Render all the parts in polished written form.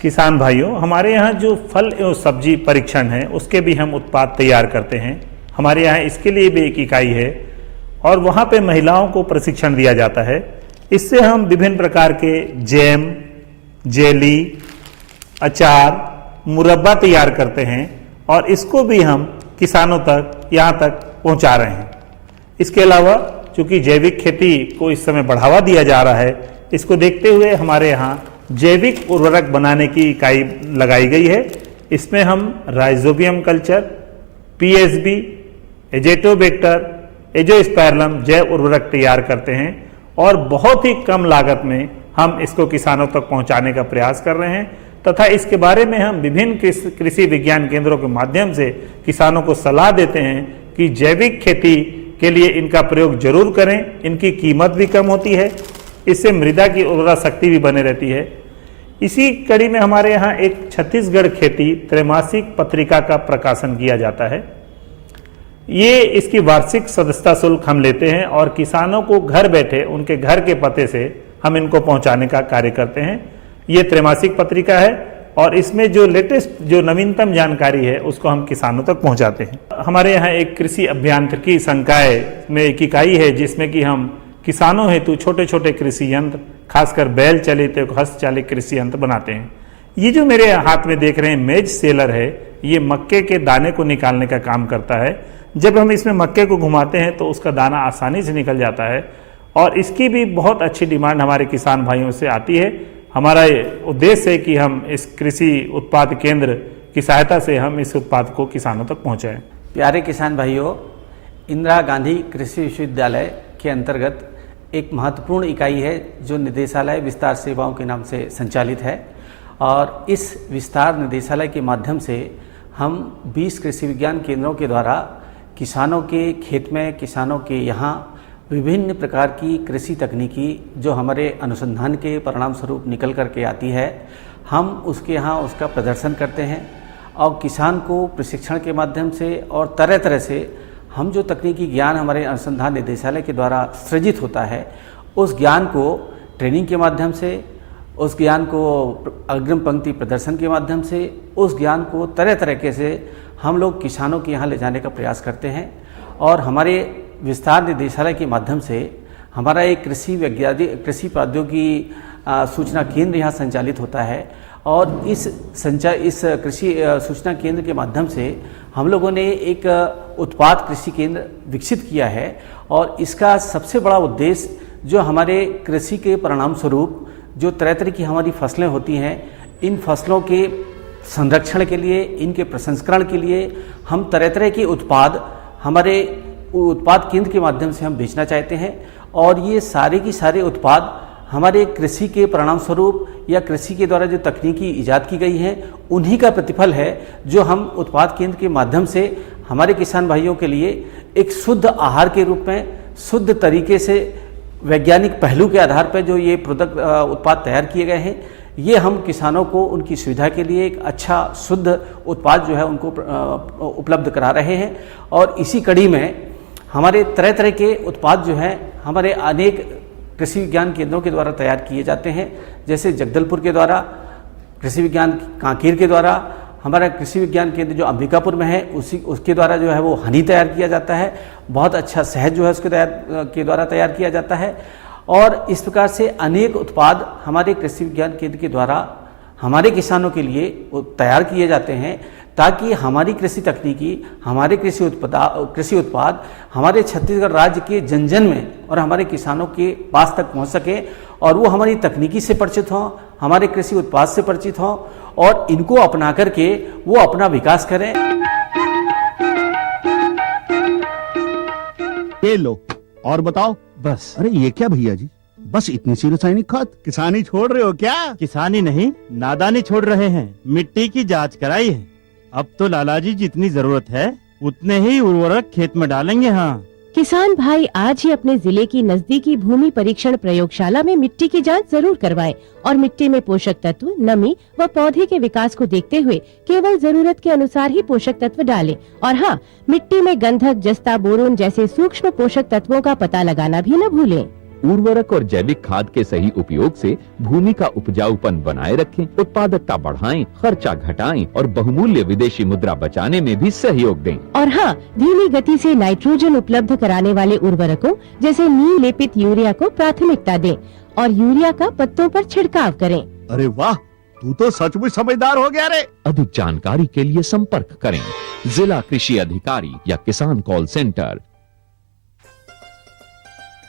किसान भाइयों, हमारे यहाँ जो फल एवं सब्जी परीक्षण है उसके भी हम उत्पाद तैयार करते हैं। हमारे यहाँ इसके लिए भी एक इकाई है और वहाँ पे महिलाओं को प्रशिक्षण दिया जाता है। इससे हम विभिन्न प्रकार के जैम, जेली, अचार, मुरब्बा तैयार करते हैं और इसको भी हम किसानों तक यहाँ तक पहुँचा रहे हैं। इसके अलावा चूँकि जैविक खेती को इस समय बढ़ावा दिया जा रहा है, इसको देखते हुए हमारे यहाँ जैविक उर्वरक बनाने की इकाई लगाई गई है। इसमें हम राइजोबियम कल्चर, पीएसबी, एजेटोबैक्टर, एजोस्पाइरलम जैव उर्वरक तैयार करते हैं और बहुत ही कम लागत में हम इसको किसानों तक पहुंचाने का प्रयास कर रहे हैं तथा इसके बारे में हम विभिन्न कृषि विज्ञान केंद्रों के माध्यम से किसानों को सलाह देते हैं कि जैविक खेती के लिए इनका प्रयोग जरूर करें। इनकी कीमत भी कम होती है, इससे मृदा की उर्वरा शक्ति भी बने रहती है। इसी कड़ी में हमारे यहाँ एक छत्तीसगढ़ खेती त्रैमासिक पत्रिका का प्रकाशन किया जाता है। ये इसकी वार्षिक सदस्यता शुल्क हम लेते हैं और किसानों को घर बैठे उनके घर के पते से हम इनको पहुंचाने का कार्य करते हैं। ये त्रैमासिक पत्रिका है और इसमें जो लेटेस्ट जो नवीनतम जानकारी है उसको हम किसानों तक पहुंचाते हैं। हमारे यहाँ एक कृषि अभियांत्रिकी संकाय में एक इकाई है जिसमें कि हम किसानों हेतु छोटे छोटे कृषि यंत्र, खासकर बैल चालित हस्तचालित कृषि यंत्र बनाते हैं। ये जो मेरे हाथ में देख रहे हैं मेज सेलर है, ये मक्के के दाने को निकालने का काम करता है। जब हम इसमें मक्के को घुमाते हैं तो उसका दाना आसानी से निकल जाता है और इसकी भी बहुत अच्छी डिमांड हमारे किसान भाइयों से आती है। हमारा उद्देश्य है कि हम इस कृषि उत्पाद केंद्र की सहायता से हम इस उत्पाद को किसानों तक पहुंचाएं। प्यारे किसान भाइयों, इंदिरा गांधी कृषि विश्वविद्यालय के अंतर्गत एक महत्वपूर्ण इकाई है जो निदेशालय विस्तार सेवाओं के नाम से संचालित है और इस विस्तार निदेशालय के माध्यम से हम 20 कृषि विज्ञान केंद्रों के द्वारा किसानों के खेत में, किसानों के यहाँ विभिन्न प्रकार की कृषि तकनीकी जो हमारे अनुसंधान के परिणाम स्वरूप निकल करके आती है, हम उसके यहाँ उसका प्रदर्शन करते हैं और किसान को प्रशिक्षण के माध्यम से और तरह तरह से हम जो तकनीकी ज्ञान हमारे अनुसंधान निदेशालय के द्वारा सृजित होता है, उस ज्ञान को ट्रेनिंग के माध्यम से, उस ज्ञान को अग्रिम पंक्ति प्रदर्शन के माध्यम से, उस ज्ञान को तरह तरीके से हम लोग किसानों के यहाँ ले जाने का प्रयास करते हैं। और हमारे विस्तार निदेशालय के माध्यम से हमारा एक कृषि प्रौद्योगिकी सूचना केंद्र यहाँ संचालित होता है और इस कृषि सूचना केंद्र के माध्यम से हम लोगों ने एक उत्पाद कृषि केंद्र विकसित किया है और इसका सबसे बड़ा उद्देश्य जो हमारे कृषि के परिणाम स्वरूप जो तरह तरह की हमारी फसलें होती हैं, इन फसलों के संरक्षण के लिए, इनके प्रसंस्करण के लिए हम तरह तरह के उत्पाद हमारे उत्पाद केंद्र के माध्यम से हम बेचना चाहते हैं और ये सारे की सारे उत्पाद हमारे कृषि के परिणाम स्वरूप या कृषि के द्वारा जो तकनीकी ईजाद की गई हैं, उन्हीं का प्रतिफल है जो हम उत्पाद केंद्र के माध्यम से हमारे किसान भाइयों के लिए एक शुद्ध आहार के रूप में, शुद्ध तरीके से, वैज्ञानिक पहलू के आधार पर जो ये उत्पाद तैयार किए गए हैं, ये हम किसानों को उनकी सुविधा के लिए एक अच्छा शुद्ध उत्पाद जो है उनको उपलब्ध करा रहे हैं। और इसी कड़ी में हमारे तरह तरह के उत्पाद जो हैं हमारे अनेक कृषि विज्ञान केंद्रों के द्वारा तैयार किए जाते हैं। जैसे जगदलपुर के द्वारा, कृषि विज्ञान कांकेर के द्वारा, हमारा कृषि विज्ञान केंद्र जो अंबिकापुर में है उसके द्वारा जो है वो हनी तैयार किया जाता है। बहुत अच्छा शहद जो है उसके द्वारा तैयार किया जाता है और इस प्रकार से अनेक उत्पाद हमारे कृषि विज्ञान केंद्र के द्वारा हमारे किसानों के लिए तैयार किए जाते हैं ताकि हमारी कृषि तकनीकी, हमारे कृषि उत्पाद हमारे छत्तीसगढ़ राज्य के जन जन में और हमारे किसानों के पास तक पहुंच सके और वो हमारी तकनीकी से परिचित हों, हमारे कृषि उत्पाद से परिचित हों और इनको अपना करके वो अपना विकास करें। ये लो और बताओ। बस। अरे ये क्या भैया जी, बस इतनी सी रासायनिक खाद? किसानी छोड़ रहे हो क्या? किसानी नहीं, नादानी छोड़ रहे हैं। मिट्टी की जांच कराई है। अब तो लालाजी जितनी जरूरत है उतने ही उर्वरक खेत में डालेंगे। हाँ, किसान भाई आज ही अपने जिले की नजदीकी भूमि परीक्षण प्रयोगशाला में मिट्टी की जांच जरूर करवाएं और मिट्टी में पोषक तत्व, नमी व पौधे के विकास को देखते हुए केवल जरूरत के अनुसार ही पोषक तत्व डालें। और हाँ, मिट्टी में गंधक, जस्ता, बोरोन जैसे सूक्ष्म पोषक तत्वों का पता लगाना भी न भूलें। उर्वरक और जैविक खाद के सही उपयोग से भूमि का उपजाऊपन बनाए रखें, उत्पादकता बढ़ाएं, खर्चा घटाएं और बहुमूल्य विदेशी मुद्रा बचाने में भी सहयोग दें। और हाँ, धीमी गति से नाइट्रोजन उपलब्ध कराने वाले उर्वरकों जैसे नीम लेपित यूरिया को प्राथमिकता दें और यूरिया का पत्तों पर छिड़काव करें। अरे वाह, तू तो सचमुच समझदार हो गया रे। अधिक जानकारी के लिए संपर्क करें जिला कृषि अधिकारी या किसान कॉल सेंटर।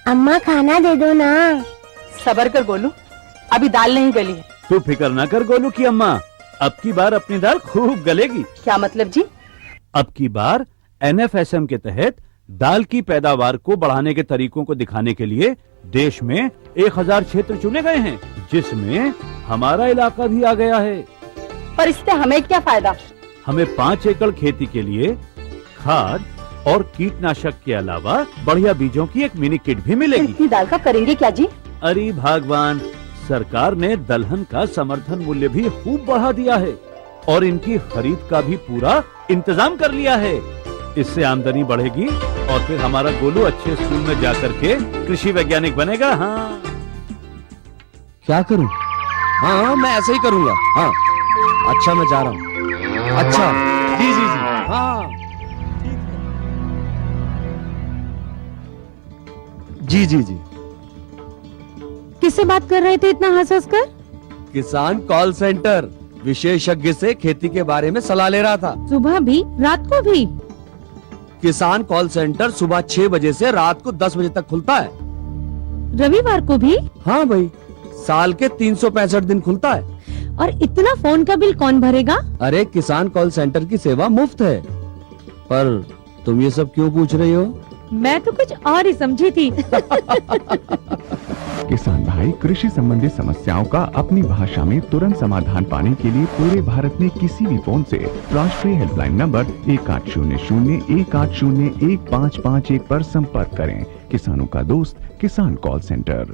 अम्मा खाना दे दो ना। सबर कर गोलू, अभी दाल नहीं गली है। तू फिक्र ना कर गोलू की अम्मा, अब की बार अपनी दाल खूब गलेगी। क्या मतलब जी? अब की बार NFSM के तहत दाल की पैदावार को बढ़ाने के तरीकों को दिखाने के लिए देश में 1000 क्षेत्र चुने गए हैं, जिसमें हमारा इलाका भी आ गया है। पर इससे हमें क्या फायदा? हमें 5 एकड़ खेती के लिए खाद और कीटनाशक के अलावा बढ़िया बीजों की एक मिनी किट भी मिलेगी। इतनी दाल का करेंगे क्या जी? अरे भगवान, सरकार ने दलहन का समर्थन मूल्य भी खूब बढ़ा दिया है और इनकी खरीद का भी पूरा इंतजाम कर लिया है। इससे आमदनी बढ़ेगी और फिर हमारा गोलू अच्छे स्कूल में जाकर के कृषि वैज्ञानिक बनेगा। हाँ, क्या करूं? हाँ, मैं ऐसे ही करूंगा। हाँ, अच्छा, मैं जा रहा हूँ। अच्छा, जी जी जी, हाँ, जी जी जी। किससे बात कर रहे थे इतना हंस हंस कर? किसान कॉल सेंटर विशेषज्ञ से खेती के बारे में सलाह ले रहा था। सुबह भी, रात को भी? किसान कॉल सेंटर सुबह 6 बजे से रात को 10 बजे तक खुलता है। रविवार को भी? हाँ भाई, साल के 365 दिन खुलता है। और इतना फोन का बिल कौन भरेगा? अरे, किसान कॉल सेंटर की सेवा मुफ्त है। पर तुम ये सब क्यों पूछ रही हो? मैं तो कुछ और ही समझी थी। किसान भाई कृषि संबंधी समस्याओं का अपनी भाषा में तुरंत समाधान पाने के लिए पूरे भारत में किसी भी फोन से राष्ट्रीय हेल्पलाइन नंबर 1800-1801-551 पर संपर्क करें। किसानों का दोस्त किसान कॉल सेंटर।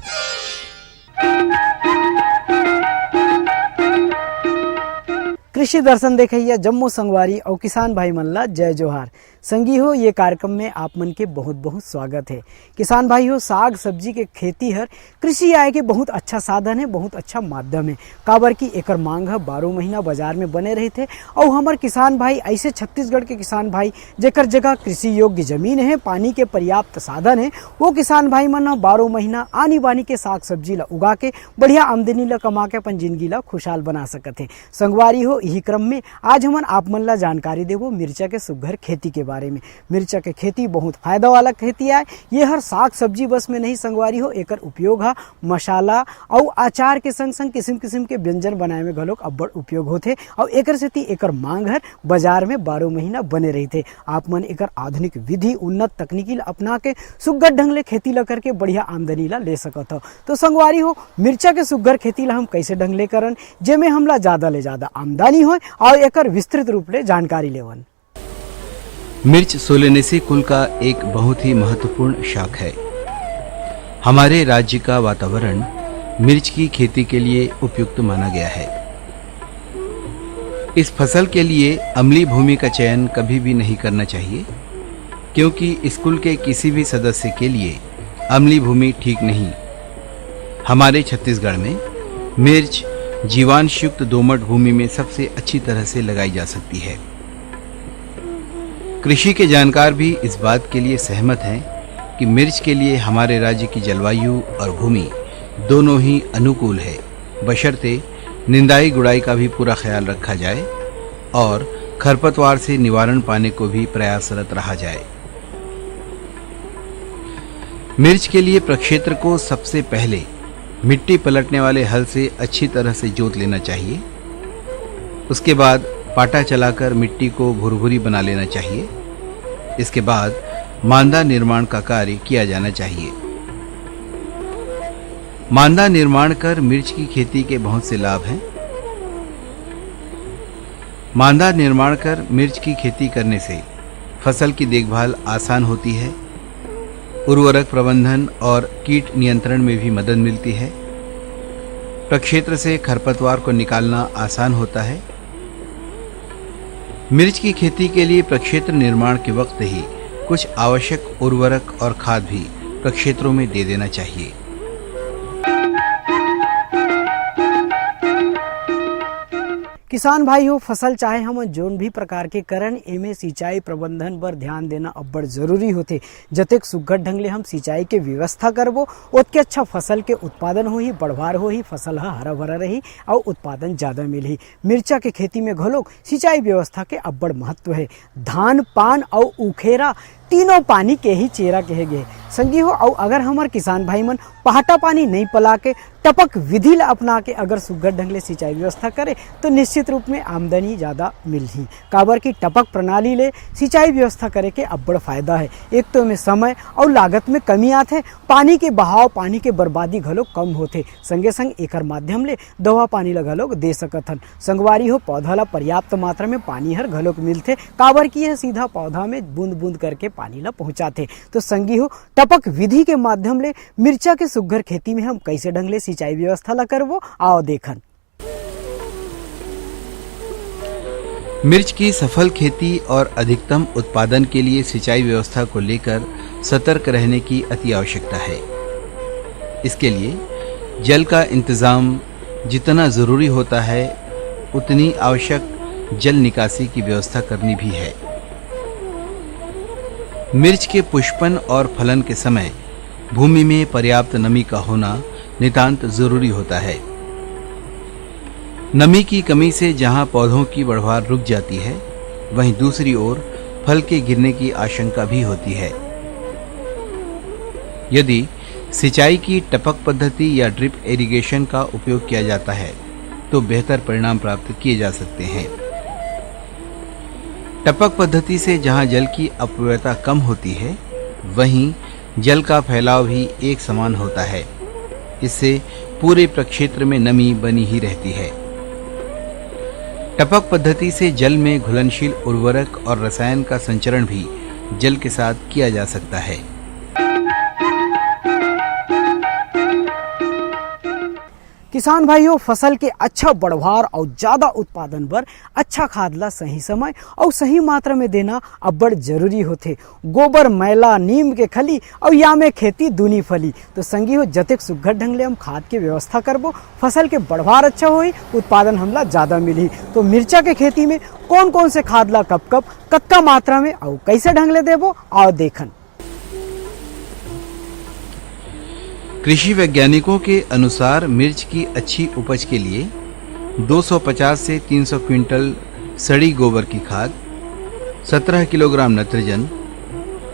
कृषि दर्शन देखिए जम्मू संगवारी और किसान भाई मन ला जय जोहार। संगी हो, ये कार्यक्रम में आप मन के बहुत बहुत स्वागत है। किसान भाई हो, साग सब्जी के खेती हर कृषि आय के बहुत अच्छा साधन है, बहुत अच्छा माध्यम है। काबर की एकर मांग है 12 महीना बाजार में बने रही थे। और हमारे किसान भाई ऐसे छत्तीसगढ़ के किसान भाई जेकर जगह कृषि योग्य जमीन है, पानी के पर्याप्त साधन है, वो किसान भाई मन 12 महीना आनी बानी के साग सब्जी ला उगा के बढ़िया आमदनी ला कमा के अपन जिंदगी ला खुशहाल बना सकते हैं। संगवारी हो, यही क्रम में आज हमन आप मन ला जानकारी देवो मिर्चा के सुघर खेती के बारे में। मिर्चा के खेती बहुत फायदा वाला खेती है। ये हर साग सब्जी बस में नहीं संगवारी हो, एकर उपयोग है मसाला और अचार के संग संग किस्म किस्म के व्यंजन बनाए में घलोक अब्बड़ उपयोग होते। और एकर सेती एकर मांग हर बाजार में 12 महीना बने रही थे। आप मन एकर आधुनिक विधि उन्नत तकनीकी अपना के सुग्घर ढंग ले खेती ला करके बढ़िया आमदनी ला ले सकत हो। तो संगवारी हो, मिर्चा के सुग्घर खेती ला हम कैसे ढंग ले करन जेमे हमला ज्यादा ले ज्यादा आमदनी हो और एकर विस्तृत रूप ले जानकारी लेवन। मिर्च सोलेनेसी कुल का एक बहुत ही महत्वपूर्ण शाख है। हमारे राज्य का वातावरण मिर्च की खेती के लिए उपयुक्त माना गया है। इस फसल के लिए अम्लीय भूमि का चयन कभी भी नहीं करना चाहिए, क्योंकि इस कुल के किसी भी सदस्य के लिए अम्लीय भूमि ठीक नहीं। हमारे छत्तीसगढ़ में मिर्च जीवांशयुक्त दोमट भूमि में सबसे अच्छी तरह से लगाई जा सकती है। कृषि के जानकार भी इस बात के लिए सहमत हैं कि मिर्च के लिए हमारे राज्य की जलवायु और भूमि दोनों ही अनुकूल है, बशर्ते निंदाई गुड़ाई का भी पूरा ख्याल रखा जाए और खरपतवार से निवारण पाने को भी प्रयासरत रहा जाए। मिर्च के लिए प्रक्षेत्र को सबसे पहले मिट्टी पलटने वाले हल से अच्छी तरह से जोत लेना चाहिए। उसके बाद पाटा चलाकर मिट्टी को भुरभुरी बना लेना चाहिए। इसके बाद मांदा निर्माण का कार्य किया जाना चाहिए। मांदा निर्माण कर मिर्च की खेती के बहुत से लाभ हैं। मांदा निर्माण कर मिर्च की खेती करने से फसल की देखभाल आसान होती है, उर्वरक प्रबंधन और कीट नियंत्रण में भी मदद मिलती है। प्रक्षेत्र से खरपतवार को निकालना आसान होता है। मिर्च की खेती के लिए प्रक्षेत्र निर्माण के वक्त ही कुछ आवश्यक उर्वरक और खाद भी प्रक्षेत्रों में दे देना चाहिए। किसान भाई हो, फसल चाहे हम जोन भी प्रकार के करन एमे सिंचाई प्रबंधन पर ध्यान देना अब्बड़ जरूरी होते। जतेक सुघ्घर ढंग ले हम सिंचाई के व्यवस्था करबो ओतके अच्छा फसल के उत्पादन होही, बढ़वार होही, फसल हरा भरा रही और उत्पादन ज़्यादा मिलही। मिर्चा के खेती में घलोक सिंचाई व्यवस्था के अब्बड़ महत्व है। धान, पान और उखेरा तीनों पानी के ही चेरा कहे गए संगी हो। और अगर हमार किसान भाई मन पहाटा पानी नहीं पला के टपक विधि ला अपना के अगर सुघ्घर ढंग ले सिंचाई व्यवस्था करे तो निश्चित रूप में आमदनी ज़्यादा मिलही। काबर की टपक प्रणाली ले सिंचाई व्यवस्था करे के अब्बड़ फायदा है। एक तो में समय और लागत में कमी आथे, पानी के बहाव, पानी के बर्बादी घलोक कम होथे। संगे संग एकर माध्यम ले दवा पानी ला घलोक दे सकथन। संगवारी हो, पौधा ला पर्याप्त मात्रा में पानी हर घलोक मिलथे, काबर की यह सीधा पौधा में बूंद बूंद करके पानी ला पहुंचाथे। तो संगी हो, टपक विधि के माध्यम ले मिर्चा के सुघ्घर खेती में हम कैसे ढंग ले सिंचाई व्यवस्था ला करबो आओ देखन। मिर्च की सफल खेती और अधिकतम उत्पादन के लिए सिंचाई व्यवस्था को लेकर सतर्क रहने की अति आवश्यकता है। इसके लिए जल का इंतजाम जितना जरूरी होता है उतनी आवश्यक जल निकासी की व्यवस्था करनी भी है। मिर्च के पुष्पन और फलन के समय भूमि में पर्याप्त नमी का होना नितांत जरूरी होता है। नमी की कमी से जहां पौधों की बढ़वार रुक जाती है, वहीं दूसरी ओर फल के गिरने की आशंका भी होती है। यदि सिंचाई की टपक पद्धति या ड्रिप इरिगेशन का उपयोग किया जाता है तो बेहतर परिणाम प्राप्त किए जा सकते हैं। टपक पद्धति से जहां जल की अपव्ययता कम होती है, वहीं जल का फैलाव भी एक समान होता है। इससे पूरे प्रक्षेत्र में नमी बनी ही रहती है। टपक पद्धति से जल में घुलनशील उर्वरक और रसायन का संचरण भी जल के साथ किया जा सकता है। किसान भाइयों, फसल के अच्छा बढ़वार और ज्यादा उत्पादन बर अच्छा खाद ला सही समय और सही मात्रा में देना अब्बड़ जरूरी होथे। गोबर, मैला, नीम के खली और या में खेती दूनी फली। तो संगी हो, जतेक सुघ्घर ढंग ले हम खाद के व्यवस्था करबो फसल के बढ़वार अच्छा होई, उत्पादन हमला ज्यादा मिली। तो मिर्चा के खेती में कौन कौन से खाद ला कब कब कतका मात्रा में और कैसे ढंग ले देबो आओ देखन। कृषि वैज्ञानिकों के अनुसार मिर्च की अच्छी उपज के लिए 250 से 300 क्विंटल सड़ी गोबर की खाद, 17 किलोग्राम नाइट्रोजन,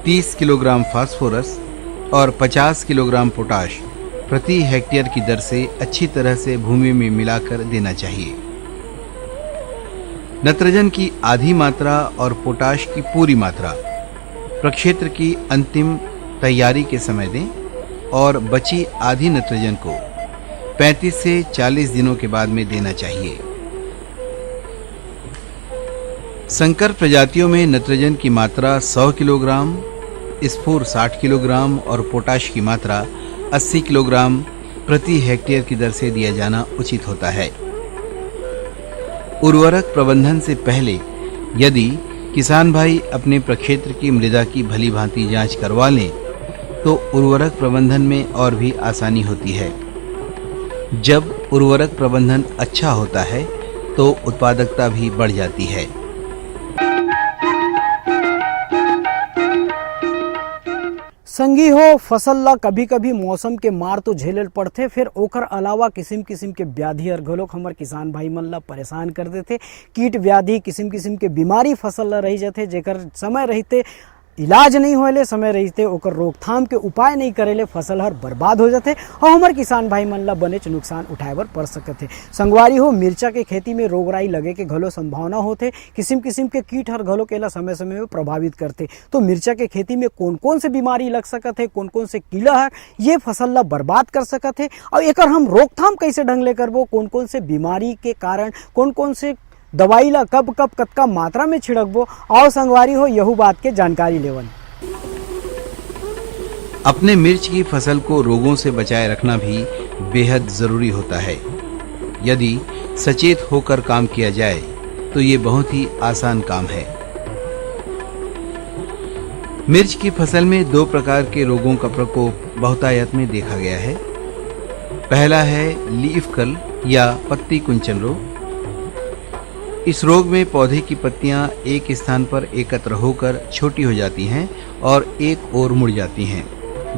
30 किलोग्राम फास्फोरस और 50 किलोग्राम पोटाश प्रति हेक्टेयर की दर से अच्छी तरह से भूमि में मिलाकर देना चाहिए। नाइट्रोजन की आधी मात्रा और पोटाश की पूरी मात्रा प्रक्षेत्र की अंतिम तैयारी के समय दें और बची आधी नाइट्रोजन को 35 से 40 दिनों के बाद में देना चाहिए। संकर प्रजातियों में नाइट्रोजन की मात्रा 100 किलोग्राम, स्फूर 60 किलोग्राम और पोटाश की मात्रा 80 किलोग्राम प्रति हेक्टेयर की दर से दिया जाना उचित होता है। उर्वरक प्रबंधन से पहले यदि किसान भाई अपने प्रक्षेत्र की मृदा की भली भांति जांच करवा लें तो उर्वरक प्रबंधन में और भी आसानी होती है। जब उर्वरक प्रबंधन अच्छा होता है तो उत्पादकता भी बढ़ जाती है। संगी हो, फसल ला कभी कभी मौसम के मार तो झेलल पड़थे, फिर ओकर अलावा किसिम किसिम के व्याधि हर घलोक हमर किसान भाई मन ला परेशान कर देथे। कीट व्याधि, किसिम किसिम के बीमारी फसल ला रही जाथे, जेकर समय रहते इलाज नहीं होले, समय रहते ओकर रोकथाम के उपाय नहीं करेले फसल हर बर्बाद हो जाते और हमार किसान भाई मन ला बनेच नुकसान उठाए बर पड़ सकते। संगवारी हो, मिर्चा के खेती में रोगराई लगे के घलो संभावना होते। किसिम किसिम के कीट हर घलो केला समय समय में प्रभावित करते। तो मिर्चा के खेती में कौन कौन से बीमारी लग सकत है, कौन कौन से कीड़ा हर ये फसल ला बर्बाद कर सकत है और एकर हम रोकथाम कैसे ढंग ले करबो, कौन कौन से बीमारी के कारण कौन कौन से दवाई ला कब कब कतका मात्रा में छिड़कबो और संगवारी हो यहू बात के जानकारी लेवन। अपने मिर्च की फसल को रोगों से बचाए रखना भी बेहद जरूरी होता है। यदि सचेत होकर काम किया जाए तो ये बहुत ही आसान काम है। मिर्च की फसल में 2 प्रकार के रोगों का प्रकोप बहुतायत में देखा गया है। पहला है लीफ कर्ल या पत्ती कुंचन रोग इस रोग में पौधे की पत्तियां एक स्थान पर एकत्र होकर छोटी हो जाती हैं और एक ओर मुड़ जाती हैं,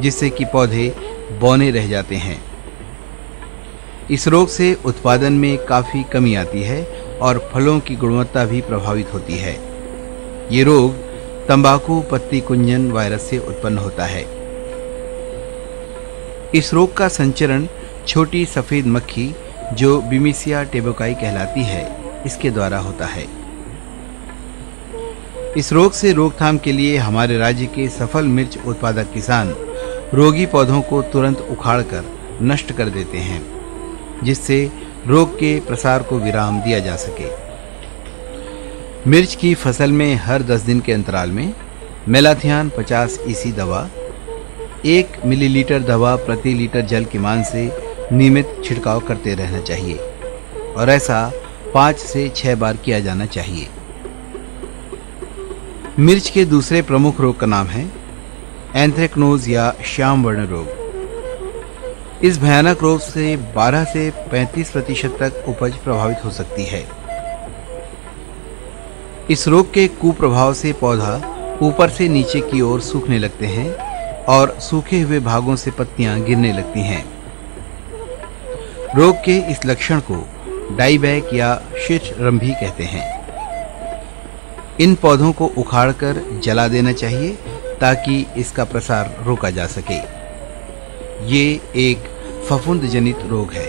जिससे कि पौधे बौने रह जाते हैं। इस रोग से उत्पादन में काफी कमी आती है और फलों की गुणवत्ता भी प्रभावित होती है। ये रोग तंबाकू पत्ती कुंजन वायरस से उत्पन्न होता है। इस रोग का संचरण छोटी सफेद मक्खी जो बिमिसिया टेबोकाई कहलाती है, इसके द्वारा होता है। इस रोग से रोकथाम के लिए हमारे राज्य के सफल मिर्च उत्पादक किसान रोगी पौधों को तुरंत उखाड़कर नष्ट कर देते हैं, जिससे रोग के प्रसार को विराम दिया जा सके। मिर्च की फसल में हर 10 दिन के अंतराल में मेलाथियान 50 ईसी दवा 1 मिलीलीटर दवा प्रति लीटर जल के मान से नियमित छिड़काव करते रहना चाहिए और ऐसा 5 से 6 बार किया जाना चाहिए। मिर्च के दूसरे प्रमुख रोग का नाम है एंथ्रेक्नोज या श्याम वर्ण रोग। इस भयानक रोग से 12 से 35% तक उपज प्रभावित हो सकती है। इस रोग के कुप्रभाव से पौधा ऊपर से नीचे की ओर सूखने लगते हैं और सूखे हुए भागों से पत्तियां गिरने लगती हैं। रोग के इस लक्षण को डाईबैक या शीतरंभी कहते हैं। इन पौधों को उखाड़कर जला देना चाहिए ताकि इसका प्रसार रोका जा सके। ये एक फफूंद जनित रोग है।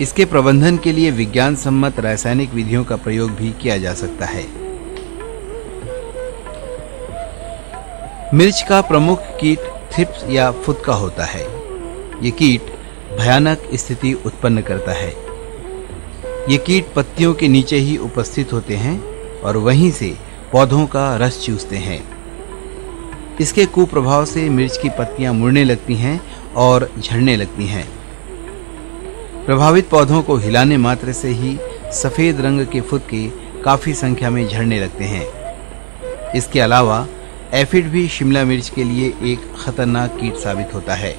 इसके प्रबंधन के लिए विज्ञान सम्मत रासायनिक विधियों का प्रयोग भी किया जा सकता है। मिर्च का प्रमुख कीट थ्रिप्स या फुदका होता है। ये कीट भयानक स्थिति उत्पन्न करता है। ये कीट पत्तियों के नीचे ही उपस्थित होते हैं और वहीं से पौधों का रस चूसते हैं। इसके कुप्रभाव से मिर्च की पत्तियां मुड़ने लगती हैं और झड़ने लगती हैं। प्रभावित पौधों को हिलाने मात्र से ही सफेद रंग के फुदके काफी संख्या में झड़ने लगते हैं। इसके अलावा एफिड भी शिमला मिर्च के लिए एक खतरनाक कीट साबित होता है।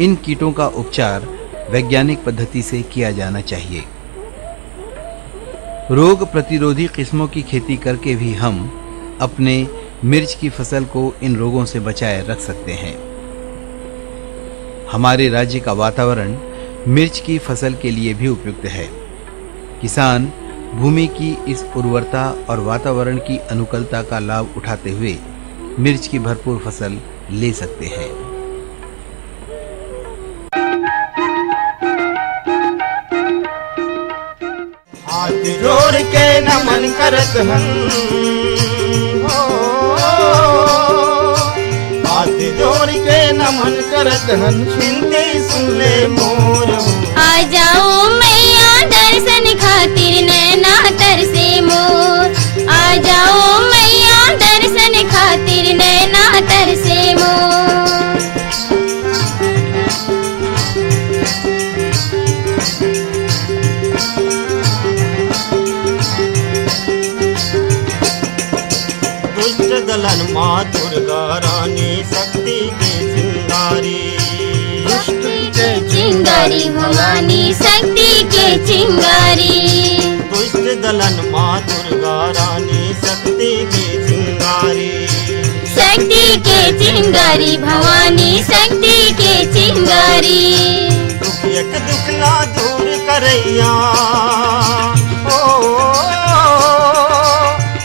इन कीटों का उपचार वैज्ञानिक पद्धति से किया जाना चाहिए। रोग प्रतिरोधी किस्मों की खेती करके भी हम अपने मिर्च की फसल को इन रोगों से बचाए रख सकते हैं। हमारे राज्य का वातावरण मिर्च की फसल के लिए भी उपयुक्त है। किसान भूमि की इस उर्वरता और वातावरण की अनुकूलता का लाभ उठाते हुए मिर्च की भरपूर फसल ले सकते हैं। हाथ जोड़ के नमन करत हन, हाथ जोड़ के नमन करत हन, विनती सुन ले मोर। आ जाओ मैया दर्शन खातिर नैना तरसे मोर। आ जाओ मैया दर्शन खातिर नैना तरसे मोर। दुष्ट दलन माँ दुर्गा रानी शक्ति के चिंगारी, दुष्ट के चिंगारी भवानी शक्ति के चिंगारी। दुष्ट दलन माँ दुर्गा रानी शक्ति के चिंगारी, शक्ति के चिंगारी भवानी शक्ति के चिंगारी। दुखियक दुखला दूर करैया,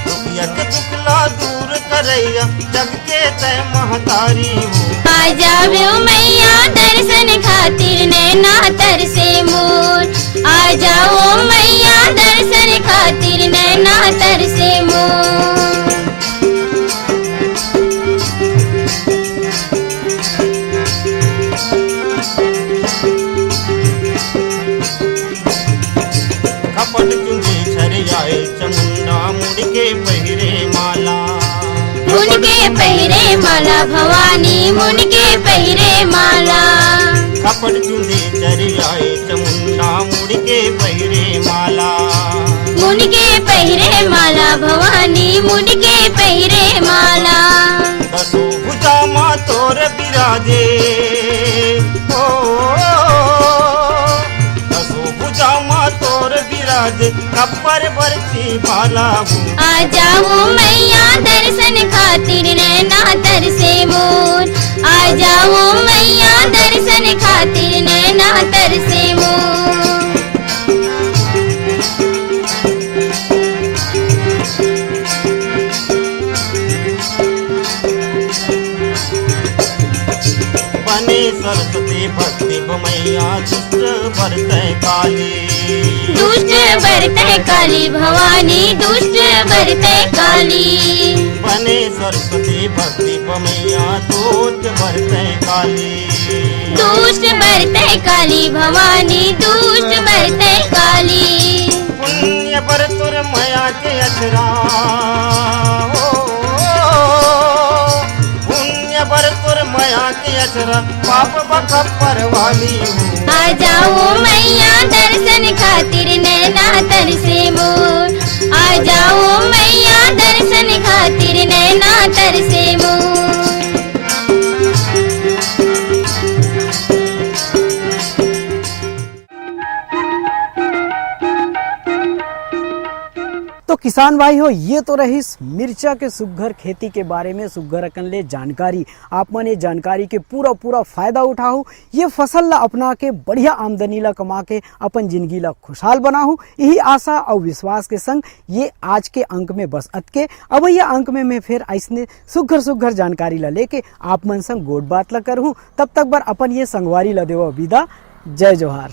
दुखियक दुखला दूर करैया, जग के तय महतारी हो। आ जाओ मैया दर्शन खातिर नैना तरसे मोर। आ जाओ मैया दर्शन खातिर नैना तरसे मोर। कपट चुंदी छरियाए चमुंडा मुड़ के पहिरे माला, मुड़ के पहिरे माला भवानी मुड़ के पहिरे माला। कपट चुंदी छरियाए चमुंडा मुड़ के पहिरे माला, मुड़ के पहिरे माला भवानी मुड़ के पहिरे माला। दसो भुजा माँ तोर बिराजे, दसो भुजा माँ तोर बिराजे, बाला हो। आ जाओ मैया दर्शन खातिर नैना तरसे मोर, आ जाओ मैया दर्शन खातिर नैना तरसे मोर। बने सरस्वती भक्ति मैया दुष्ट भरते काली, दुष्ट भरते काली भवानी दुष्ट भरते काली। बने सरस्वती भक्ति मैया दुष्ट भरते काली, दुष्ट भरते काली भवानी दुष्ट भरते काली। पुण्य पर तुर माया के अचरा, पुण्य पर तुर माया के अचरा पाप बखपर वाली हूँ। आ जाओ मैया दर्शन खातिर नैना तरसे मोर, आ जाओ मैया दर्शन खातिर नैना तरसे मोर। तो किसान भाई हो, ये तो रही मिर्चा के सुघर खेती के बारे में सुघर अकन ले जानकारी। आप मन ये जानकारी के पूरा फायदा उठाओ, ये फसल ला अपना के बढ़िया आमदनी ला कमा के अपन जिंदगी ला खुशहाल बनाओ। यही आशा और विश्वास के संग ये आज के अंक में बस अतके। अब ये अंक में मैं फिर ऐसने सुघर जानकारी ला लेके आप मन संग गोट बात ला करूँ। तब तक बर अपन ये संगवारी ला देवा विदा। जय जोहार।